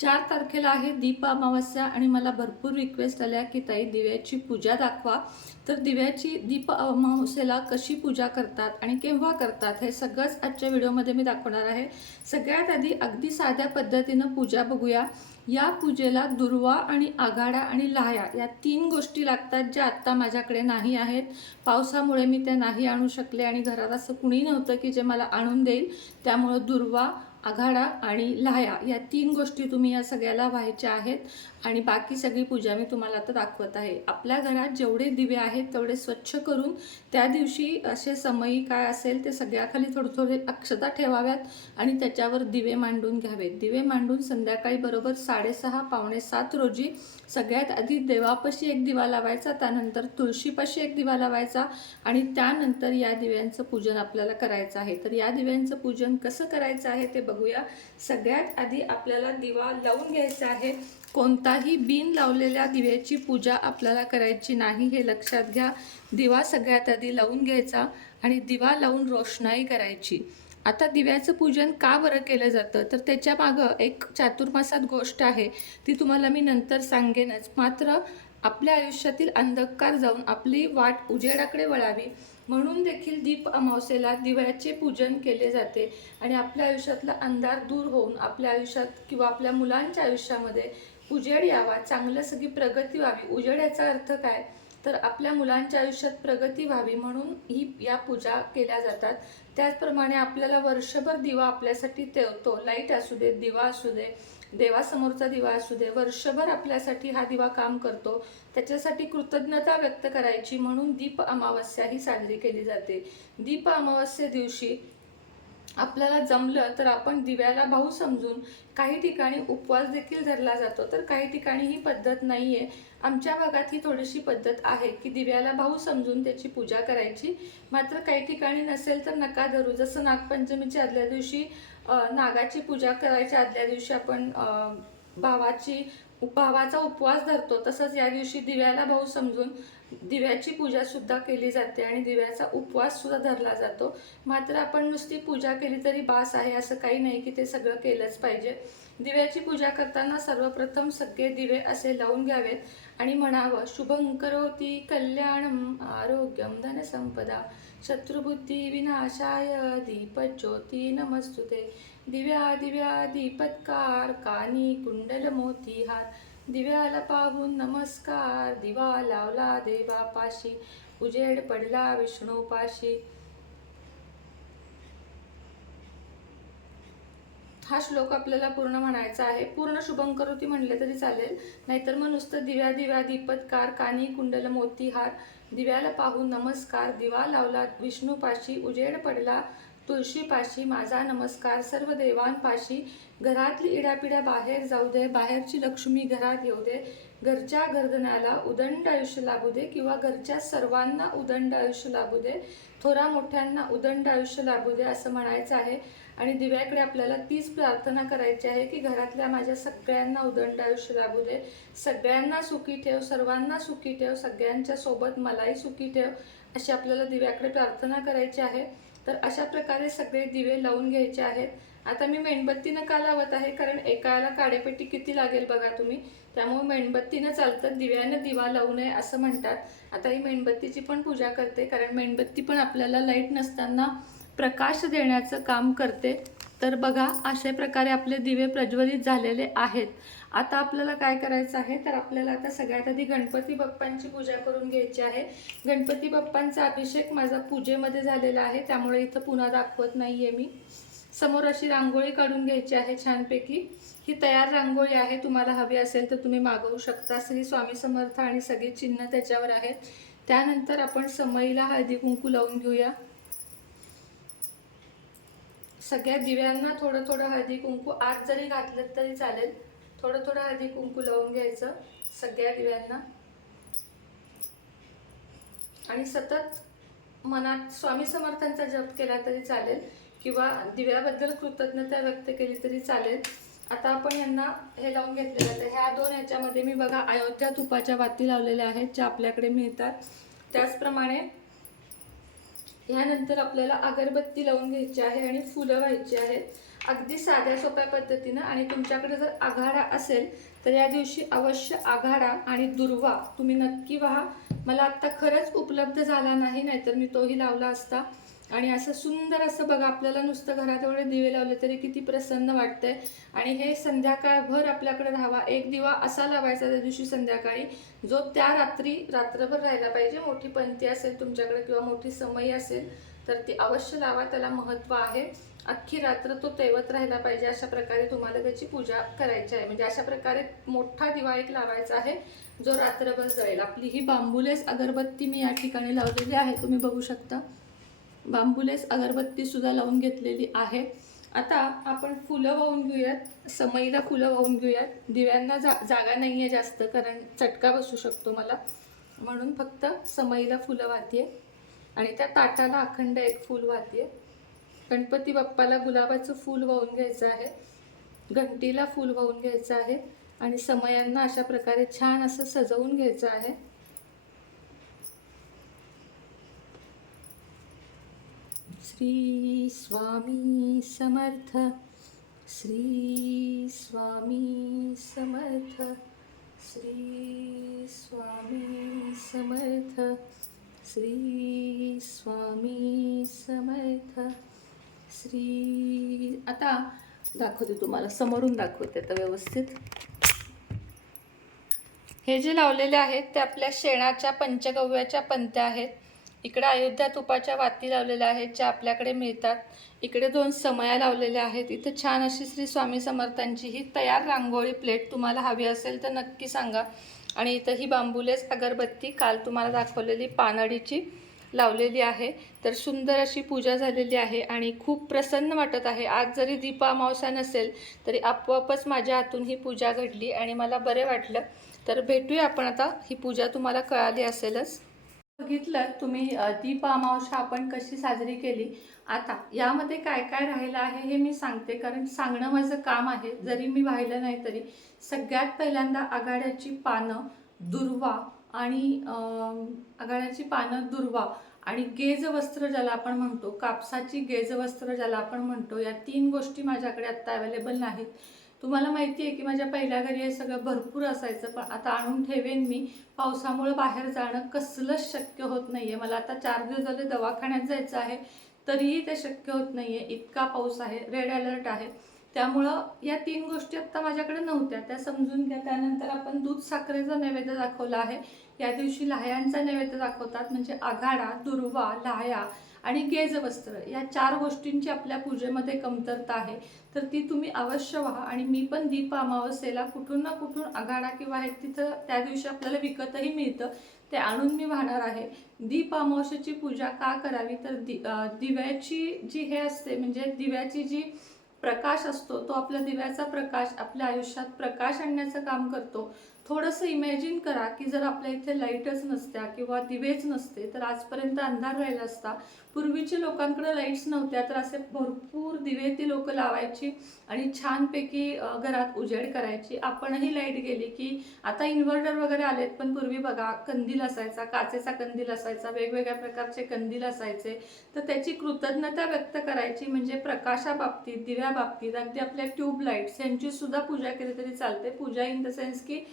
चार तारखेला आहे दीप अमावस्या आणि मला भरपूर रिक्वेस्ट आल्या की ताई दिव्याची पूजा दाखवा. तर दिव्याची दीप अमावस्येला कशी पूजा करतात आणि केव्हा करतात हे सगळंच आजच्या व्हिडिओमध्ये मी दाखवणार आहे. सगळ्यात आधी अगदी साध्या पद्धतीनं पूजा बघूया. या पूजेला दुर्वा आणि आघाडा आणि लाह्या या तीन गोष्टी लागतात ज्या आत्ता माझ्याकडे नाही आहेत. पावसामुळे मी त्या नाही आणू शकले आणि घरात असं कुणी नव्हतं की जे मला आणून देईल. त्यामुळं दुर्वा आघाडा आणि लाया या तीन गोष्टी तुम्ही या सगळ्याला व्हायच्या आहेत आणि बाकी सगळी पूजा मी तुम्हाला आता दाखवत आहे. आपल्या घरात जेवढे दिवे आहेत तेवढे स्वच्छ करून त्या दिवशी असे समयी काय असेल ते सगळ्याखाली थोडे थोडे अक्षता ठेवाव्यात आणि त्याच्यावर दिवे मांडून घ्यावेत दिवे मांडून संध्याकाळी बरोबर साडेसहा पावणे सात रोजी सगळ्यात आधी देवापाशी एक दिवा लावायचा त्यानंतर तुळशीपाशी एक दिवा लावायचा आणि त्यानंतर या दिव्यांचं पूजन आपल्याला करायचं आहे. तर या दिव्यांचं पूजन कसं करायचं आहे ते बघूया. सगळ्यात आधी आपल्याला दिवा लावून घ्यायचा आहे. कोणताही बिन लावलेल्या दिव्याची पूजा आपल्याला करायची नाही हे लक्षात घ्या. दिवा सगळ्यात आधी लावून घ्यायचा आणि दिवा लावून रोषणाई करायची. आता दिव्याचं पूजन का बरं केलं जातं? तर त्याच्या मागं एक चातुर्मासात गोष्ट आहे. ती तुम्हाला मी नंतर सांगेनच. मात्र आपल्या आयुष्यातील अंधकार जाऊन आपली वाट उजेडाकडे वळावी. म्हणून देखील दीप अमावस्येला दिव्याचे पूजन केले जाते. आणि आपल्या आयुष्यातला अंधार दूर होऊन आपल्या आयुष्यात किंवा आपल्या मुलांच्या आयुष्यामध्ये उजेड यावा चांगलं सगळी प्रगती व्हावी. उजेड याचा अर्थ काय? तर आपल्या मुलांच्या आयुष्यात प्रगती व्हावी म्हणून ही या पूजा केल्या जातात. त्याचप्रमाणे आपल्याला वर्षभर दिवा आपल्यासाठी तेवतो लाइट असू दे दिवा असू दे देवासमोरचा दिवा असू दे वर्षभर आपल्यासाठी हा दिवा काम करतो त्याच्यासाठी कृतज्ञता व्यक्त करायची म्हणून दीप अमावस्या ही साजरी केली जाते. दीप अमावस्या दिवशी आपल्याला जमलं तर आपण दिव्याला भाऊ समजून काही ठिकाणी उपवास देखील धरला जातो. तर काही ठिकाणी ही पद्धत नाही आहे आमच्या भागात ही थोडीशी पद्धत आहे की दिव्याला भाऊ समजून त्याची पूजा करायची. मात्र काही ठिकाणी नसेल तर नका धरू. जसं नागपंचमीच्या आदल्या दिवशी नागाची पूजा करायच्या आदल्या दिवशी आपण भावाची भावाचा उपवास धरतो. तसंच या दिवशी दिव्याला भाऊ समजून दिव्याची पूजा सुद्धा केली जाते आणि दिव्याचा उपवास सुद्धा धरला जातो. मात्र आपण नुसती पूजा केली तरी बास आहे असं काही नाही की ते सगळं केलंच पाहिजे. दिव्याची पूजा करताना सर्वप्रथम सगळे दिवे असे लावून घ्यावेत आणि म्हणावं शुभं करोती कल्याणम आरोग्यम धनसंपदा शत्रुबुद्धी विनाशाय दीपज्योती नमस्तुते। दिव्या दिव्या दीपत्कार कानी कुंडल मोतीहार दिव्याला पाहून नमस्कार दिवा लावला देवापाशी उजेड पडला विष्णूपाशी हा श्लोक आपल्याला पूर्ण म्हणायचा आहे. पूर्ण शुभंकरोती म्हणले तरी चालेल. नाहीतर मग नुसतं दिव्या दिव्या दीपत्कार कानी कुंडल मोतीहार दिव्याला पाहून नमस्कार दिवा लावला विष्णूपाशी उजेड पडला तुळशीपाशी माझा नमस्कार सर्व देवांपाशी घरातली इडापिडा बाहेर जाऊ दे बाहेरची लक्ष्मी घरात येऊ दे घरच्या गर्दनाला उदंड आयुष्य लाभू दे किंवा घरच्या सर्वांना उदंड आयुष्य लाभू दे थोरा मोठ्यांना उदंड आयुष्य लाभू दे असं म्हणायचं आहे. आणि दिव्याकडे आपल्याला तीच प्रार्थना करायची आहे की घरातल्या माझ्या सगळ्यांना उदंड आयुष्य लाभू दे. सगळ्यांना सुखी ठेव सर्वांना सुखी ठेव सगळ्यांच्या सोबत मलाही सुखी ठेव अशी आपल्याला दिव्याकडे प्रार्थना करायची आहे. तर अशा प्रकारे सगळे दिवे लावून घ्यायचे आहेत. आता मी मेणबत्तीनं का लावत आहे? कारण एकाला काडेपेटी किती लागेल बघा तुम्ही. त्यामुळे मेणबत्तीनं चालतं दिव्यानं दिवा लावू नये असं म्हणतात. आता ही मेणबत्तीची पण पूजा करते कारण मेणबत्ती पण आपल्याला लाइट नसताना प्रकाश देण्याचं काम करते. तर बघा अशा प्रकारे आपले दिवे प्रज्वलित झालेले आहेत. आता आपल्याला काय करायचं आहे? तर आपल्याला आता सगळ्यात आधी गणपती बाप्पांची पूजा करून घ्यायची आहे. गणपती बाप्पांचा अभिषेक माझा पूजेमध्ये झालेला आहे. त्यामुळे इथं पुन्हा दाखवत नाही आहे मी. समोर अशी रांगोळी काढून घ्यायची आहे छानपैकी. ही तयार रांगोळी आहे. तुम्हाला हवी असेल तर तुम्ही मागवू शकता. श्री स्वामी समर्थ आणि सगळी चिन्ह त्याच्यावर आहेत. त्यानंतर आपण समईला हळदी कुंकू लावून घेऊया. सगळ्या दिव्यांना थोडं थोडं हळदी कुंकू आत जरी घातलं तरी चालेल. थोडं थोडं हळदी कुंकू लावून घ्यायचं सगळ्या दिव्यांना. आणि सतत मनात स्वामी समर्थांचा जप केला तरी चालेल किंवा दिव्याबद्दल कृतज्ञता व्यक्त केली तरी चालेल. आता आपण यांना हे लावून घेतलेलं आहे. तर ह्या दोन ह्याच्यामध्ये मी बघा अयोध्या तुपाच्या वाती लावलेल्या आहेत ज्या आपल्याकडे मिळतात. त्याचप्रमाणे ह्यानंतर आपल्याला अगरबत्ती लावून घ्यायची आहे आणि फुलं व्हायची आहेत. अगदी साध्या सोप्या पद्धतीनं आणि तुमच्याकडे जर आघाडा असेल तर या दिवशी अवश्य आघाडा आणि दुर्वा तुम्ही नक्की व्हा. मला आत्ता खरंच उपलब्ध झाला नाही नाहीतर मी तोही लावला असता. आणि असं सुंदर असं बघा आपल्याला नुसतं घरात एवढे दिवे लावले तरी किती प्रसन्न वाटतंय. आणि हे संध्याकाळभर आपल्याकडे राहावा एक दिवा असा लावायचा त्या दिवशी संध्याकाळी जो त्या रात्री रात्रभर राहिला पाहिजे. मोठी पंथी असेल तुमच्याकडे किंवा मोठी समई असेल तर ती अवश्य लावा. त्याला महत्त्व आहे. अख्खी रात्र तो तेवत राहिला पाहिजे. अशा प्रकारे तुम्हाला त्याची पूजा करायची आहे. म्हणजे अशा प्रकारे मोठा दिवा एक लावायचा आहे जो रात्रभर जळेल. आपली ही बांबुलेस अगरबत्ती मी या ठिकाणी लावलेली आहे. तुम्ही बघू शकता. बांबुलेस अगरबत्ती सुद्धा लावून घेतलेली आहे. आता आपण फुलं वाहून घेऊयात. समईला फुलं वाहून घेऊयात. दिव्यांना जा जागा नाही आहे जास्त कारण चटका बसू शकतो मला. म्हणून फक्त समईला फुलं वाहते आणि त्या ताटाला अखंड एक फूल वाहते गणपती बाप्पाला गुलाबाचं फूल वाहून घ्यायचं आहे. घंटीला फूल वाहून घ्यायचं आहे. आणि समयांना अशा प्रकारे छान असं सजवून घ्यायचं आहे. श्री स्वामी समर्थ श्री स्वामी समर्थ श्री स्वामी समर्थ श्री स्वामी समर्थ. श्री आता दाखवते तुम्हाला समोरून दाखवते आता व्यवस्थित. हे जे लावलेले आहेत ते आपल्या शेणाच्या पंचगव्याच्या पंत्या आहेत. इकडं अयोध्या तुपाच्या वाती लावलेल्या आहेत ज्या आपल्याकडे मिळतात. इकडे दोन समया लावलेल्या आहेत. इथं छान अशी श्री स्वामी समर्थांची ही तयार रांगोळी प्लेट तुम्हाला हवी असेल तर नक्की सांगा. आणि इथं ही बांबुलेस अगरबत्ती काल तुम्हाला दाखवलेली पानडीची लावलेली आहे. तर सुंदर अशी पूजा झालेली आहे आणि खूप प्रसन्न वाटत आहे. आज जरी दीपामावसा अमावस्या नसेल तरी आपोआपच माझ्या हातून ही पूजा घडली आणि मला बरे वाटलं. तर भेटूया आपण आता. ही पूजा तुम्हाला कळाली असेलच. बघितलं तुम्ही अ, दीप अमावस्या आपण कशी साजरी केली. आता यामध्ये काय काय राहिलं आहे हे मी सांगते. कारण सांगणं माझं काम आहे. जरी मी वाहिलं नाही तरी. सगळ्यात पहिल्यांदा आघाड्याची पानं दुर्वा आणि आघाड्याची पानं दुर्वा आणि गेज वस्त्र ज्याला आपण म्हणतो कापसाची गेज वस्त्र ज्याला आपण म्हणतो या तीन गोष्टी माझ्याकडे आत्ता अवेलेबल नाहीत. तुम्हाला माहिती आहे की माझ्या पहिल्या घरी हे सगळं भरपूर असायचं पण आता आणून ठेवेन मी. पावसामुळे बाहेर जाणं कसलंच शक्य होत नाही आहे मला आता चार दिवस झाले दवाखान्यात जायचं आहे तरीही ते शक्य होत नाही आहे इतका पाऊस आहे रेड अलर्ट आहे. त्यामुळं या तीन गोष्टी आत्ता माझ्याकडे नव्हत्या. त्या समजून घ्या. त्यानंतर आपण दूध साखरेचा नैवेद्य दाखवला आहे. या दिवशी लहायांचा नैवेद्य दाखवतात म्हणजे आघाडा दुर्वा लाह्या आणि केज वस्त्र या चार गोष्टींची आपल्या पूजेमध्ये कमतरता आहे. तर ती तुम्ही अवश्य व्हा. आणि मी पण दीप अमावस्येला कुठून ना कुठून आघाडा किंवा हे तिथं त्या दिवशी आपल्याला विकतही मिळतं ते आणून मी वाहणार आहे. दीप अमावस्येची पूजा का करावी? तर दि दिव्याची जी हे असते म्हणजे दिव्याची जी प्रकाश असतो तो आपल्या दिव्याचा प्रकाश आपल्या आयुष्यात प्रकाश आणण्याचं काम करतो. थोडंसं इमॅजिन करा की जर आपल्या इथे लाईटच नसत्या किंवा दिवेच नसते तर आजपर्यंत अंधार राहिला असता पूर्वीच्या लोकांकडे लाईट्स नव्हत्या तर असे भरपूर दिवे ती लोक लावायची आणि छानपैकी घरात उजेड करायची. आपणही लाइट गेली की आता इन्व्हर्टर वगैरे आलेत पण पूर्वी बघा कंदील असायचा काचेचा कंदील असायचा वेगवेगळ्या प्रकारचे कंदील असायचे. तर त्याची कृतज्ञता व्यक्त करायची म्हणजे प्रकाशाबाबतीत दिव्या बाबतीत अगदी आपल्या ट्यूबलाईट्स यांची सुद्धा पूजा केली तरी चालते. पूजा इन द सेन्स की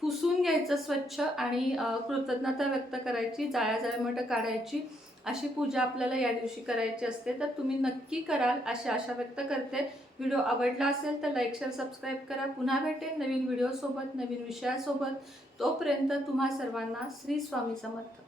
पुसून घ्यायचं स्वच्छ आणि कृतज्ञता व्यक्त करायची जाळ्या जळमट काढायची अशी पूजा आपल्याला या दिवशी करायची असते. तर तुम्ही नक्की कराल अशी आशा व्यक्त करते. व्हिडिओ आवडला असेल तर लाईक शेअर सबस्क्राईब करा. पुन्हा भेटेन नवीन व्हिडिओसोबत नवीन विषयासोबत. तोपर्यंत तुम्हा सर्वांना श्री स्वामी समर्थ.